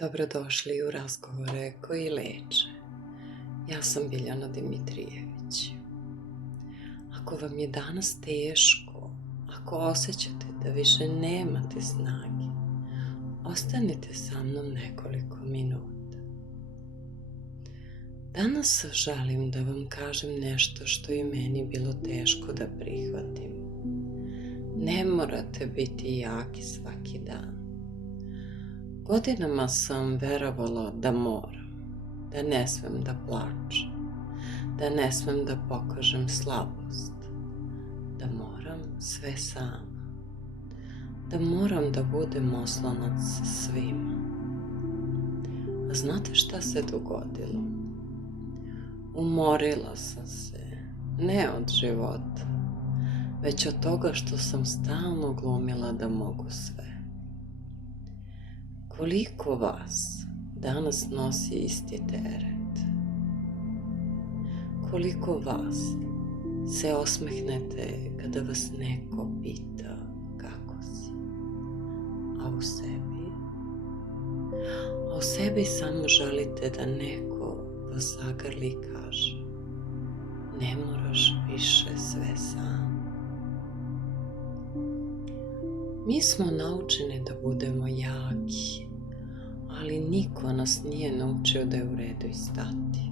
Dobrodošli u razgovore koji leče. Ja sam Biljana Dimitrijević. Ako vam je danas teško, ako osjećate da više nemate snage, ostanite sa mnom nekoliko minuta. Danas želim da vam kažem nešto što je meni bilo teško da prihvatim. Ne morate biti jaki svaki dan. Godinama sam verovala da moram, da ne smem da plačem, da ne smem da pokažem slabost, da moram sve sama, da moram da budem oslonac svima. A znate šta se dogodilo? Umorila sam se, ne od života, već od toga što sam stalno glumila da mogu sve. Koliko vas danas nosi isti teret? Koliko vas se osmehnete kada vas neko pita kako si? A u sebi samo želite da neko vas zagrli i kaže: ne moraš više sve sam. Mi smo naučeni da budemo jaki, ali niko nas nije naučio da je u redu i stati,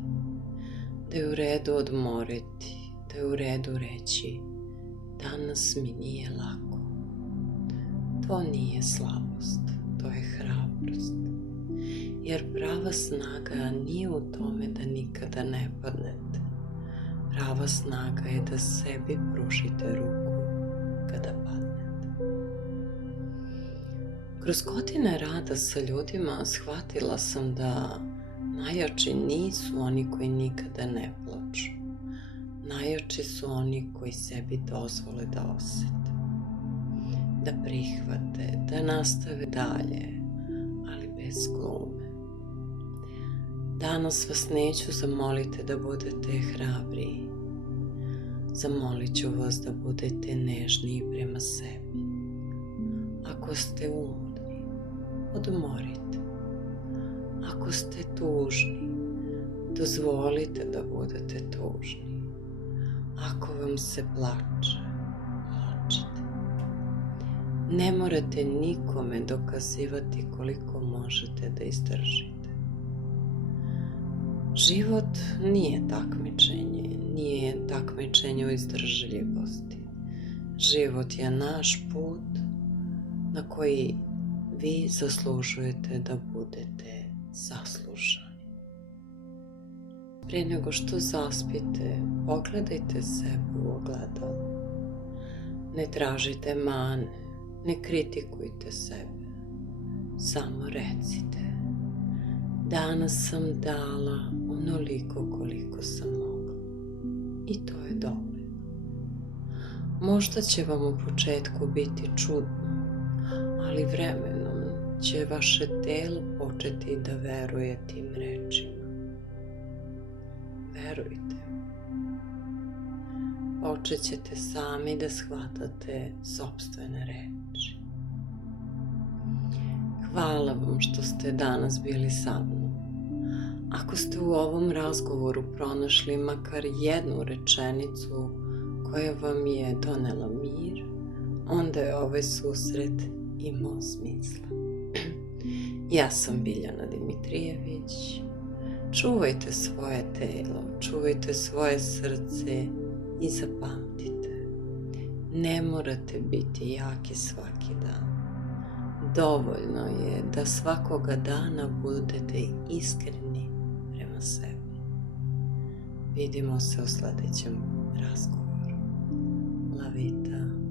da je u redu odmoriti, da je u redu reći: danas mi nije lako. To nije slabost, to je hrabrost, jer prava snaga nije u tome da nikada ne padnete. Prava snaga je da sebi pružite ruku kada padnete. Kroz godine rada sa ljudima shvatila sam da najjači nisu oni koji nikada ne plaču. Najjači su oni koji sebi dozvole da osete, da prihvate, da nastave dalje, ali bez glume. Danas vas neću zamoliti da budete hrabriji. Zamolit ću vas da budete nežniji prema sebi. Ako ste umorni, odmorite. Ako ste tužni, dozvolite da budete tužni. Ako vam se plače, plačite. Ne morate nikome dokazivati koliko možete da izdržite. Život nije takmičenje, nije takmičenje u izdržljivosti. Život je naš put na koji vi zaslužujete da budete saslušani. Prije nego što zaspite, pogledajte sebe u ogledalo. Ne tražite mane, ne kritikujte sebe. Samo recite: danas sam dala onoliko koliko sam mogla. I to je dovoljno. Možda će vam u početku biti čudno, ali vremenom će vaše telo početi da veruje tim rečima. Verujte. Počet ćete sami da shvatate sopstvene reči. Hvala vam što ste danas bili sa mnom. Ako ste u ovom razgovoru pronašli makar jednu rečenicu koja vam je donela mir, onda je ovaj susret imao smisla. Ja sam Biljana Dimitrijević. Čuvajte svoje telo, čuvajte svoje srce i zapamtite: ne morate biti jaki svaki dan. Dovoljno je da svakoga dana budete iskreni prema sebi. Vidimo se u sljedećem razgovoru. Lavita.